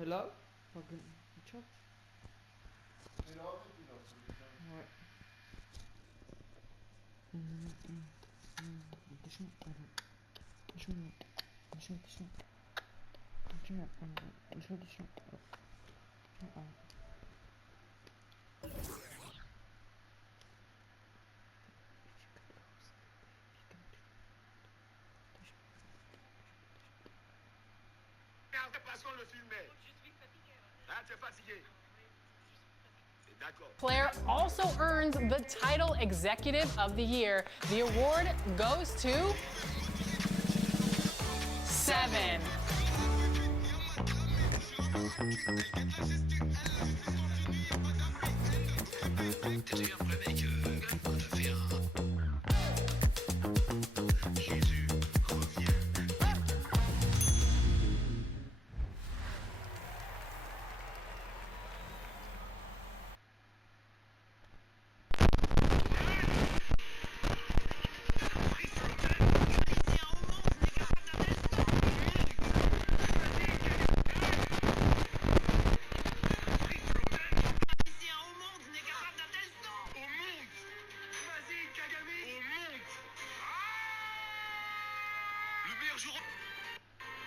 Et là, bakın çok. Ouais. Düşün. Düşün. Düşün. Düşün. Düşün. Düşün. Düşün. Claire also earns the title Executive of the Year. The award goes to Seven.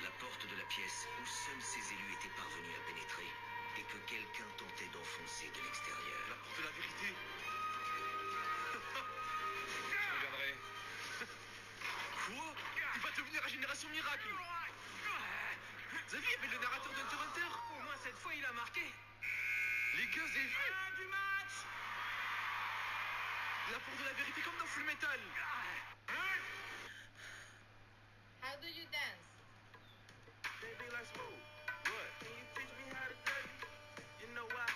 La porte de la pièce où seuls ces élus étaient parvenus à pénétrer et que quelqu'un tentait d'enfoncer de l'extérieur. La porte de la vérité. Je regarderai. Quoi? Il va devenir la génération miracle. Vous avez vu, il y avait le narrateur d'Hunter x Hunter. Au moins cette fois, il a marqué. Les gars, vous avez vu? Du match. La porte de la vérité comme dans Full Metal. How do you dance? Baby, let's move. What? Can you teach me how to dance? You know why?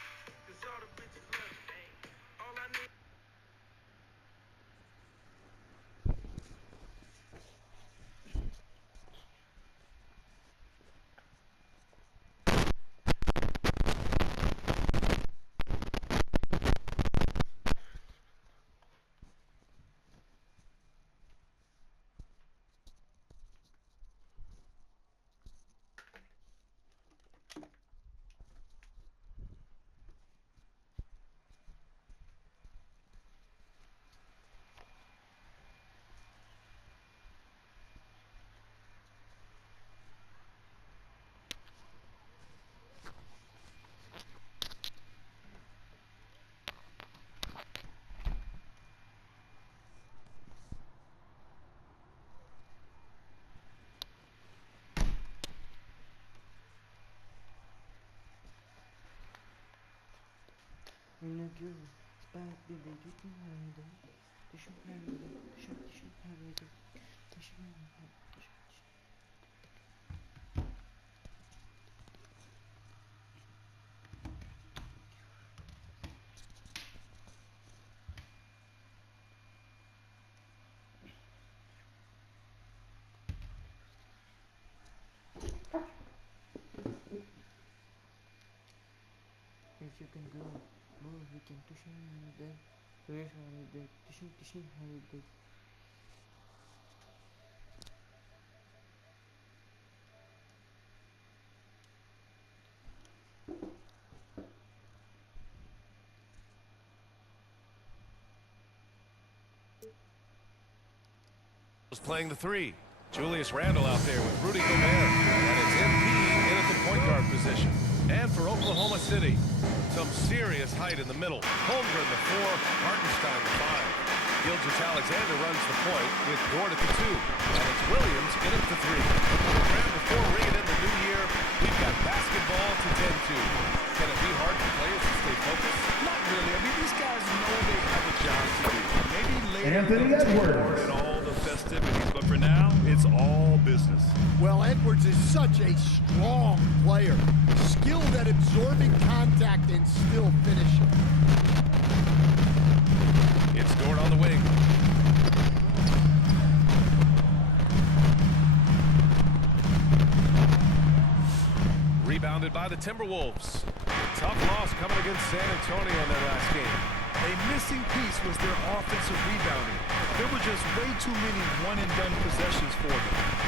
Cause all the bitches love me. All I need. Ne diyor? Belki de düşün herhalde. Düşün herhalde. Düşün herhalde. Düşün herhalde. If you can go, move, we can düşün herhalde. Düşün herhalde. Düşün herhalde. Was playing the three. Julius Randle out there with Rudy Gobert. And it's MP in at the point guard position. And for Oklahoma City, some serious height in the middle. Holmgren the 4, Hartenstein the 5. Gilgeous-Alexander runs the point with Dort at the 2. And it's Williams in at the 3. And before ringing in the new year, we've got basketball to tend to. Can it be hard for players to stay focused? Not really. I mean, these guys know they have a job to do. Maybe later Anthony they'll take Edwards. part in all the festivities, but for now, it's all business. Well, Edwards is such a strong player, skilled at absorbing contact and still finishing. It's Dort on the wing. Rebounded by the Timberwolves. Tough loss coming against San Antonio in their last game. A missing piece was their offensive rebounding. There were just way too many one-and-done possessions for them.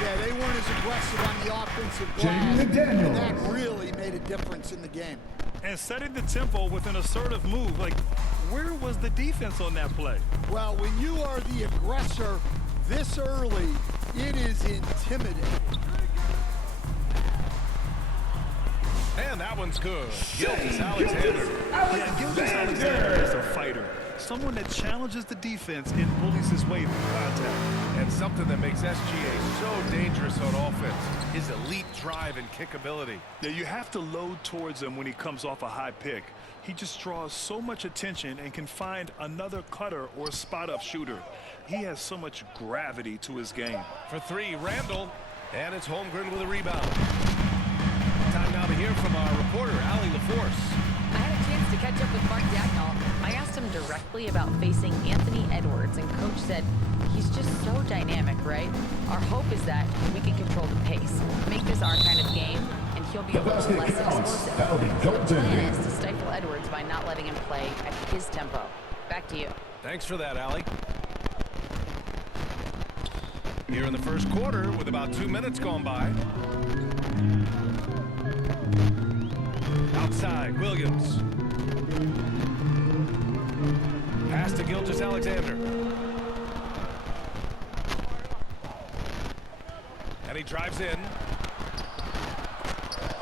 Yeah, they weren't as aggressive on the offensive glass, and that really made a difference in the game. And setting the tempo with an assertive move, like, where was the defense on that play? Well, when you are the aggressor this early, it is intimidating. And that one's good. Gilgeous Alexander. Yeah, Gilgeous Alexander is a fighter. Someone that challenges the defense and bullies his way through contact. And something that makes SGA so dangerous on offense, his elite drive and kick ability. Yeah, you have to load towards him when he comes off a high pick. He just draws so much attention and can find another cutter or a spot-up shooter. He has so much gravity to his game. For three, Randall. And it's Holmgren with a rebound. Time now to hear from our reporter, Allie LaForce. I had a chance to catch up with Mark Dagnall. I asked him directly about facing Anthony Edwards, and Coach said he's just so dynamic, right? Our hope is that we can control the pace, make this our kind of game, and he'll be a little less explosive. The plan is to stifle Edwards by not letting him play at his tempo. Back to you. Thanks for that, Allie. Here in the first quarter, with about 2 minutes gone by. Outside, Williams. Pass to Gilgeous Alexander. And he drives in.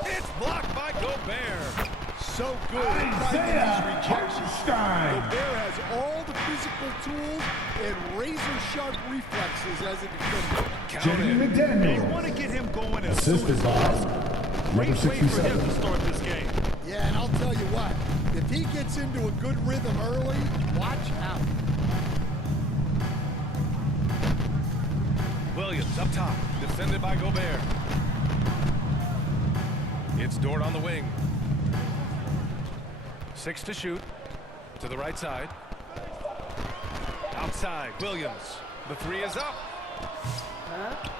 It's blocked by Gobert. So good at these rejections. Gobert has all the physical tools and razor-sharp reflexes as a defender. Count in. They want to get him going as soon as possible. Great way for him to start this game. Yeah, and I'll tell you what, if he gets into a good rhythm early, watch out. Williams up top, defended by Gobert. It's Dort on the wing. 6 to shoot. To the right side. Outside, Williams. The three is up.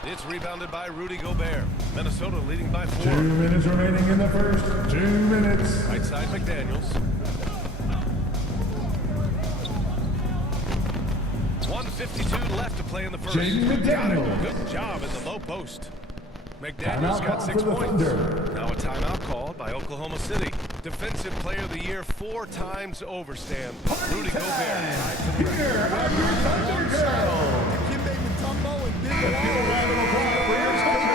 It's rebounded by Rudy Gobert. Minnesota leading by 4. 2 minutes remaining in the first. 2 minutes. Right side, McDaniels. 1:52 left to play in the first. Jaden McDaniels. Good job in the low post. McDaniels got 6 points. Now a timeout called by Oklahoma City. Defensive Player of the Year 4 times over, Stan. Rudy Gobert tied for the record. Dikembe Mutombo and Big Let's give a round of applause for your State.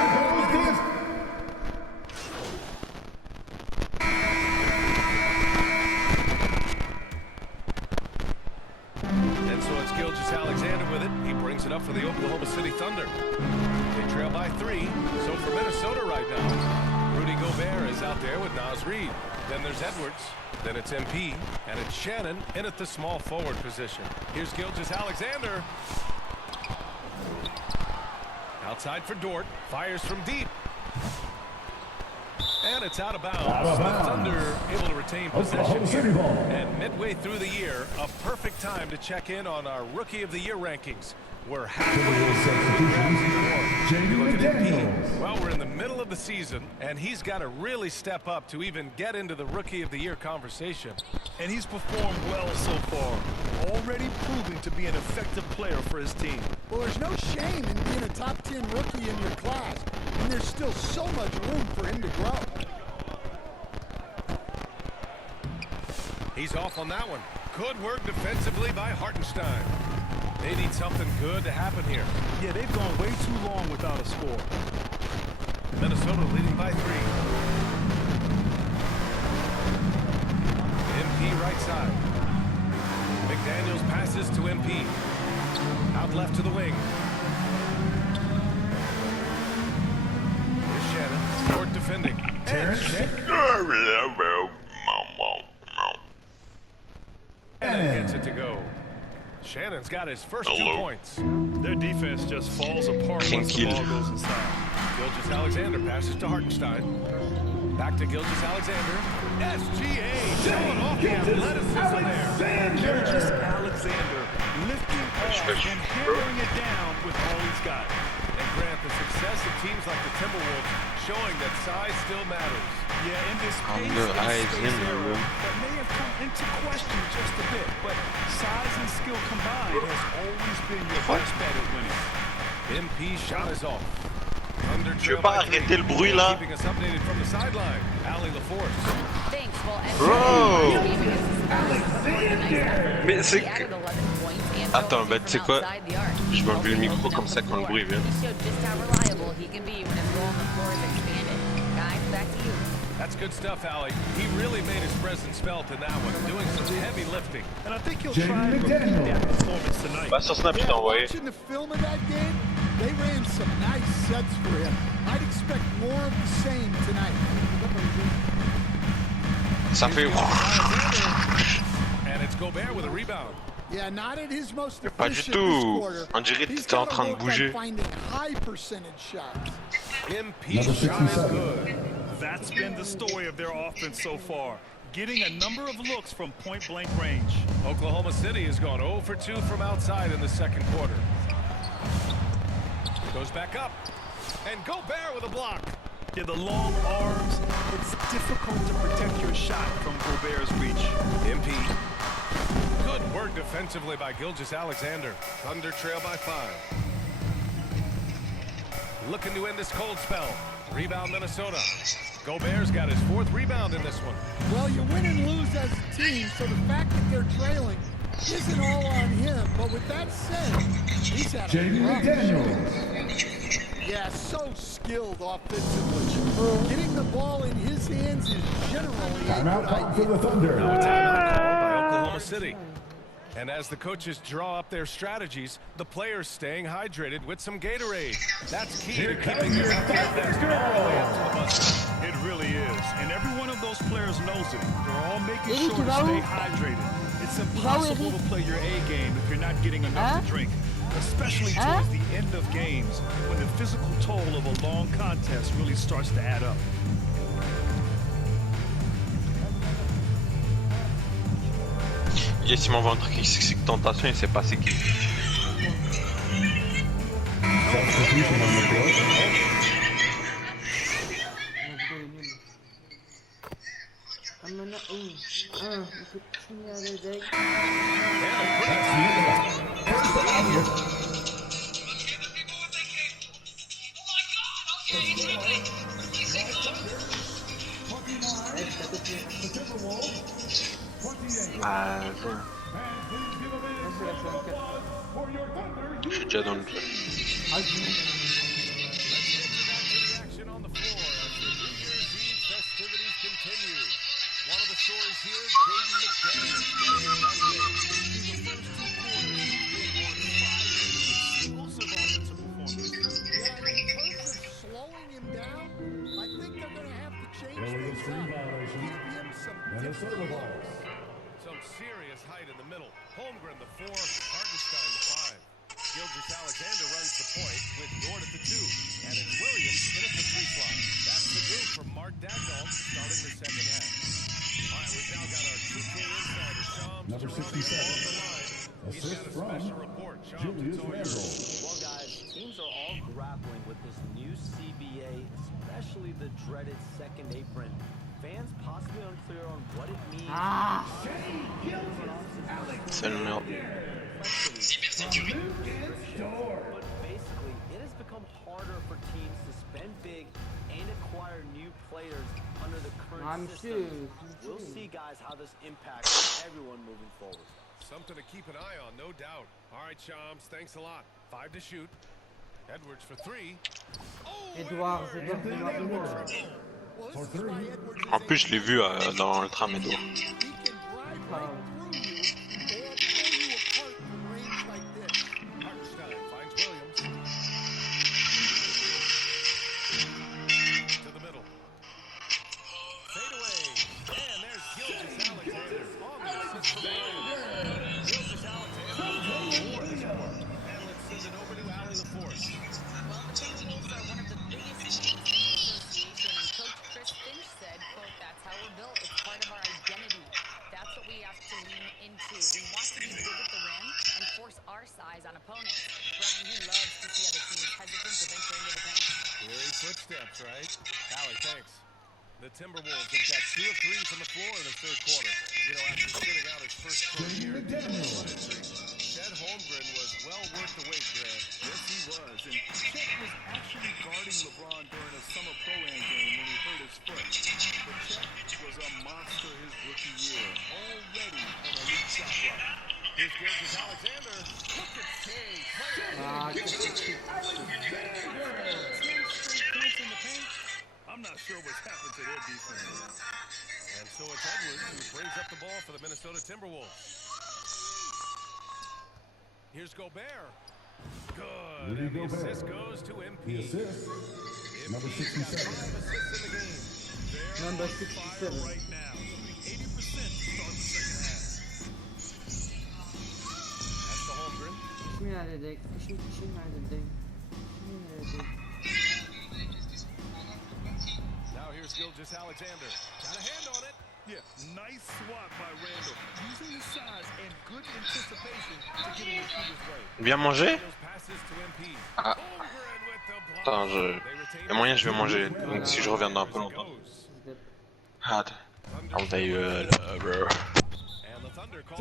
And so it's Gilgeous Alexander with it. He brings it up for the Oklahoma City Thunder. They trail by 3. So for Minnesota right now, Rudy Gobert is out there with Naz Reid. Then there's Edwards. Then it's MP. And it's Shannon in at the small forward position. Here's Gilgeous Alexander. Outside for Dort. Fires from deep. And it's out of bounds. The Thunder able to retain possession here. And midway through the year, a perfect time to check in on our Rookie of the Year rankings. We're halfway through. Look at MP. Well, we're in the middle of the season, and he's got to really step up to even get into the Rookie of the Year conversation. And he's performed well so far, already proving to be an effective player for his team. Well, there's no shame in being a top 10 rookie in your class, and there's still so much room for him to grow. He's off on that one. Good work defensively by Hartenstein. They need something good to happen here. Yeah, they've gone way too long without a score. Minnesota leading by 3. MP right side. McDaniels passes to MP. Out left to the wing. Here's Shannon. Short defending. And Shannon gets it to go. Shannon's got his first 2 points. Their defense just falls apart once the ball goes inside. Gilgeous Alexander passes to Hartenstein. Back to Gilgeous Alexander. SGA showing off the athleticism there. Gilgeous Alexander lifting off and hammering it down with all he's got. And Grant, the success of teams like the Timberwolves showing that size still matters. Yeah, in this pace and space era, that may have come into question just a bit, but size and skill combined has always been your best bet at winning. MP shot is off. Thunder Tu veux pas arrêter le bruit là? keeping us updated from the sideline. Ali LaForce. Thanks. Well, Bro! Mais c'est que... Attends, bah tu sais quoi? Je vais enlever le micro comme ça quand le bruit vient. That's good stuff, Ali. He really made his presence felt in that one, doing some heavy lifting. And I think he'll try to repeat that performance tonight. Bah sur Snap, je t'ai envoyé. Watching the film of that game, they ran some nice sets for him. I'd expect more of the same tonight. Ça fait... And it's Gobert with a rebound. Yeah, not at his most Pas du tout. On dirait que t'étais en train de bouger. High percentage shots. MP shot is good. That's been the story of their offense so far, getting a number of looks from point-blank range. Oklahoma City has gone 0 for 2 from outside in the second quarter. Goes back up. And Gobert with a block. Yeah, the long arms, it's difficult to protect your shot from Gobert's reach. MP. Good work defensively by Gilgeous-Alexander. Thunder trail by 5. Looking to end this cold spell. Rebound Minnesota. Gobert's got his 4th rebound in this one. Well, you win and lose as a team, so the fact that they're trailing isn't all on him. But with that said, he's had a rough shot. Yeah, so skilled offensively. Getting the ball in his hands is generally Timeout called for the Thunder. Timeout called by Oklahoma City. And as the coaches draw up their strategies, the players staying hydrated with some Gatorade. That's key to keeping your best all the way up to the buzzer. It really is, and every one of those players knows it. They're all making sure to stay hydrated. It's impossible to play your A game if you're not getting enough to drink, especially towards the end of games when the physical toll of a long contest really starts to add up. Yes, il m'envoie un truc ici, tentation, il sait pas c'est qui. Substitution on the court. Je suis déjà dans le jeu. Action on the floor as the New Year's Eve festivities continue. One of the stories here, Jaden McDaniels getting it done through the first 2 quarters. Explosive offensive performance. Yeah, in terms of slowing him down, I think they're going to have to change things up. Give him some Minnesota balls. Some serious height in the middle. Holmgren the 4, Hartenstein the 5. Gilgeous-Alexander runs the point with Dort at the 2. And it's Williams in at the 3 slot. That's the move from Mark Dagnall starting the second half. All right, we've now got our 2K insider, Shams Number Charania, 67. on the line. He's got a Assist special from report. Shams, Julius it's all yours. Randle. Well, guys, teams are all grappling with this new CBA, especially the dreaded second apron. Fans possibly unclear on what it means. C'est le merde. But basically, it has become harder for teams to spend big and acquire new players under the current system. We'll see, guys, how this impacts everyone moving forward. Something to keep an eye on, no doubt. All right, Shams, thanks a lot. 5 to shoot. Edwards for 3. Edwards, For three. En plus, je l'ai vu dans Ultra Medo. Hartenstein finds Williams. To the middle. Fade away. And there's Gilgeous-Alexander on the assist from Williams. Gilgeous-Alexander. And let's send it over to Ali LaForce. Well, the Timberwolves are one of the biggest teams in the association, and Coach Chris Finch said, quote, "That's how we're built. It's part of our identity. That's what we have to lead footsteps, right? Allie, thanks. The Timberwolves have got 2 of 3 from the floor in the third quarter. You know, after sitting out his first career Chet Holmgren was well worth the wait, Grant. Yes, he was. And Chet was actually guarding LeBron during a summer pro-am game when he hurt his foot. But Chet was a monster his rookie year, already an elite shot blocker. Here's Gilgeous-Alexander. Look at Chase. 10 straight points in the paint. I'm not sure what's happened to their defense. And so it's Edwards who brings up the ball for the Minnesota Timberwolves. Here's Gobert. Good. And the assist goes to MP. The assist, number 67. 5 assists in the game. Number 67. Right now. 80% to start the second half. That's the Holmgren. Kimi neredeydik? Kişi neredeydik? Kimi neredeydik? Now here's Gilgeous-Alexander. Got a hand on it. Yeah, nice swat by Randall. Using his size and good anticipation to get in the shooter's way. Bien manger? Ah. Attends, y a moyen je vais manger. Donc si je reviens dans un peu longtemps. Hadi. Al da yiyor bro.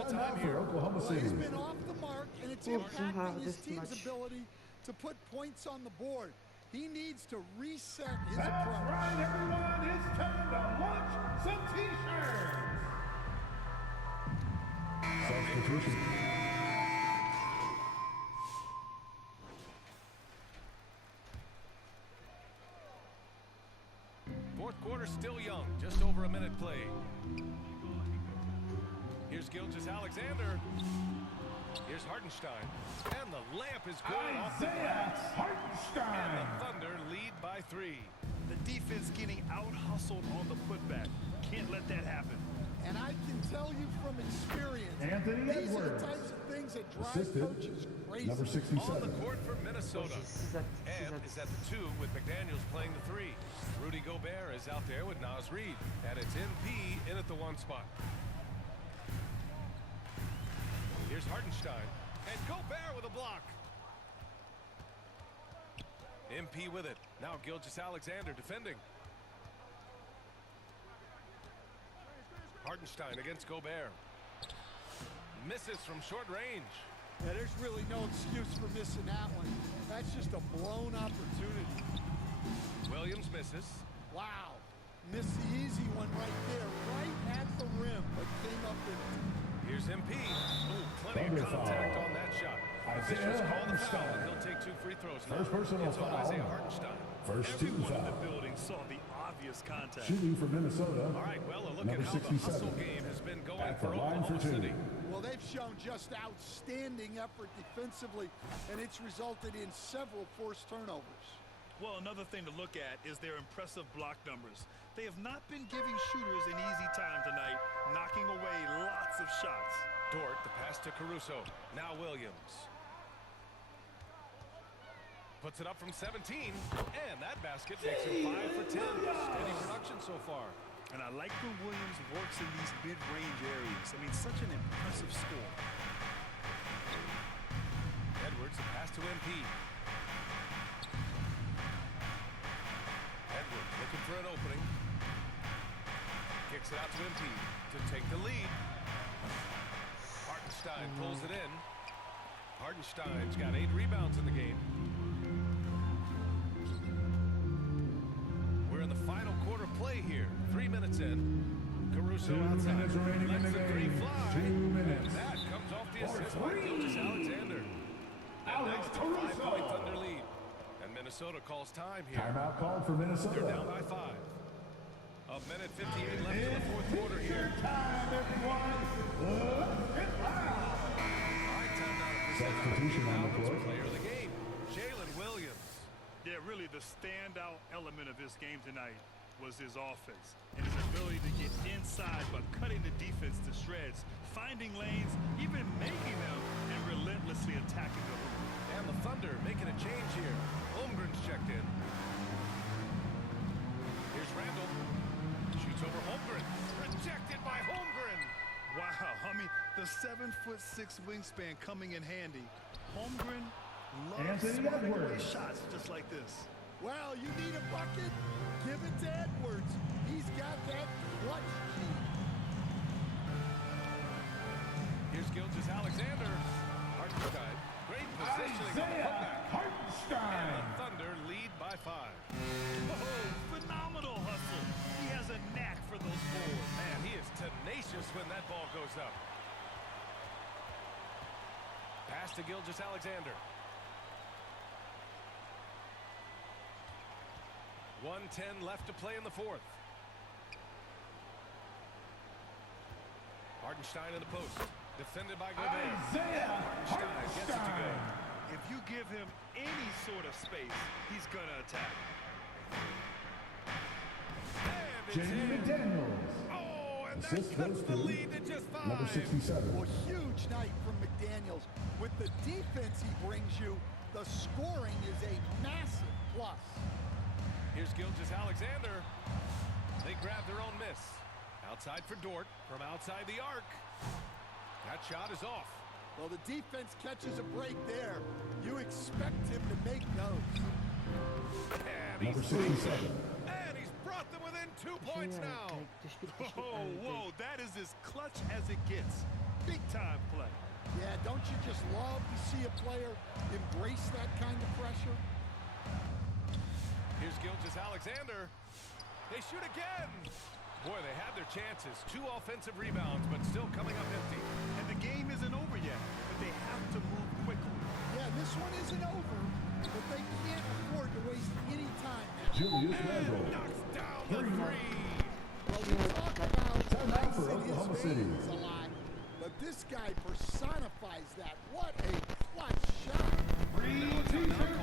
Timeout for Oklahoma City. He's been off the mark, and it's impacting his team's ability to put points on the board. He needs to reset his approach. That's right, everyone. It's time to launch some t-shirts. Substitution. Fourth quarter still young. Just over a minute played. Here's Gilgeous-Alexander. Here's Hartenstein. And the layup is good off the glass. Hartenstein. And the Thunder lead by 3. The defense getting out-hustled on the putback. Can't let that happen. And I can tell you from experience, Anthony these are Edwards. the types of things that drive Assisted, coaches crazy. number 67. On the court for Minnesota. And is at the 2 with McDaniels playing the 3. Rudy Gobert is out there with Naz Reid. And it's MP in at the 1 spot. Here's Hartenstein. And Gobert with a block. MP with it. Now Gilgeous-Alexander defending. Hartenstein against Gobert. Misses from short range. Yeah, there's really no excuse for missing that one. That's just a blown opportunity. Williams misses. Wow. Missed the easy one right there, right at the rim, but came up with it. Here's MP. Ooh, plenty of contact on that shot. Officials call the foul, and he'll take 2 free throws now. First personal It's on foul. Isaiah Hartenstein. First team Everyone in foul. the building saw the obvious contact. Shooting for Minnesota. All right, well, a look number at how the 67. hustle game has been going At for the line for Oklahoma 2. City. Well, they've shown just outstanding effort defensively, and it's resulted in several forced turnovers. Well, another thing to look at is their impressive block numbers. They have not been giving shooters an easy time tonight, knocking away lots of shots. Dort, the pass to Caruso. Now Williams. Puts it up from 17, and that basket makes him 5 for 10. Steady production so far. And I like when Williams works in these mid-range areas. I mean, such an impressive score. Edwards, a pass to MP. Edwards looking for an opening. Kicks it out to MP to take the lead. Hartenstein pulls it in. Hartenstein's got 8 rebounds in the game. We're in the final quarter play here. 3 minutes in. Caruso 2 outside. minutes remaining in the Lets the 3 game. fly. 2 minutes. And that comes off the For assist by 3. Gilgeous-Alexander. And now Alex it's a Caruso. 5-point Thunder lead. And Minnesota calls time here. Timeout called for They're Minnesota. down by 5. A minute 58 left in the fourth quarter here. Time, everyone. Get loud. All right, time now to present Substitution on the court. player of the game, Jalen Williams. Yeah, really the standout element of this game tonight was his offense and his ability to get inside by cutting the defense to shreds, finding lanes, even making them, and relentlessly attacking the hoop. And the Thunder making a change here. Holmgren's checked in. Here's Randall. Shoots over Holmgren. Rejected by Holmgren. Wow, I mean, the 7'6" wingspan coming in handy. Holmgren loves Anthony swatting away Edwards. shots just like this. Well, you need a bucket? Give it to Edwards. He's got that clutch key. Here's Gilgeous-Alexander. Hartenstein. Great positioning on the putback. And the Thunder lead by 5. Oh, phenomenal hustle. He has a knack for those boards. Man, he is tenacious when that ball goes up. Pass to Gilgeous-Alexander. 1:10 left to play in the fourth. Hartenstein in the post. Defended by Gobert. Hartenstein gets it to go. If you give him any sort of space, he's going to attack. And it's Jamie in. McDaniels. Oh, and that Assist cuts goes the to lead to just 5. number 67. Well, huge night from McDaniels. With the defense he brings you, the scoring is a massive plus. Here's Gilgeous-Alexander. They grab their own miss. Outside for Dort from outside the arc. That shot is off. Well, the defense catches a break there. You expect him to make those. And Number he's 67. And he's brought them within 2 points now. Oh, whoa, that is as clutch as it gets. Big time play. Yeah, don't you just love to see a player embrace that kind of pressure? Here's Gilgeous-Alexander. They shoot again. Boy, they had their chances. 2 offensive rebounds, but still coming up empty. And the game isn't over yet, but they have to move quickly. Yeah, this one isn't over, but they can't afford to waste any time now. Julius Randle. Knocks down the 3. Well, we talk about Timeout for ice in his Oklahoma City. veins a lot, but this guy personifies that. What a clutch shot. Free t-shirt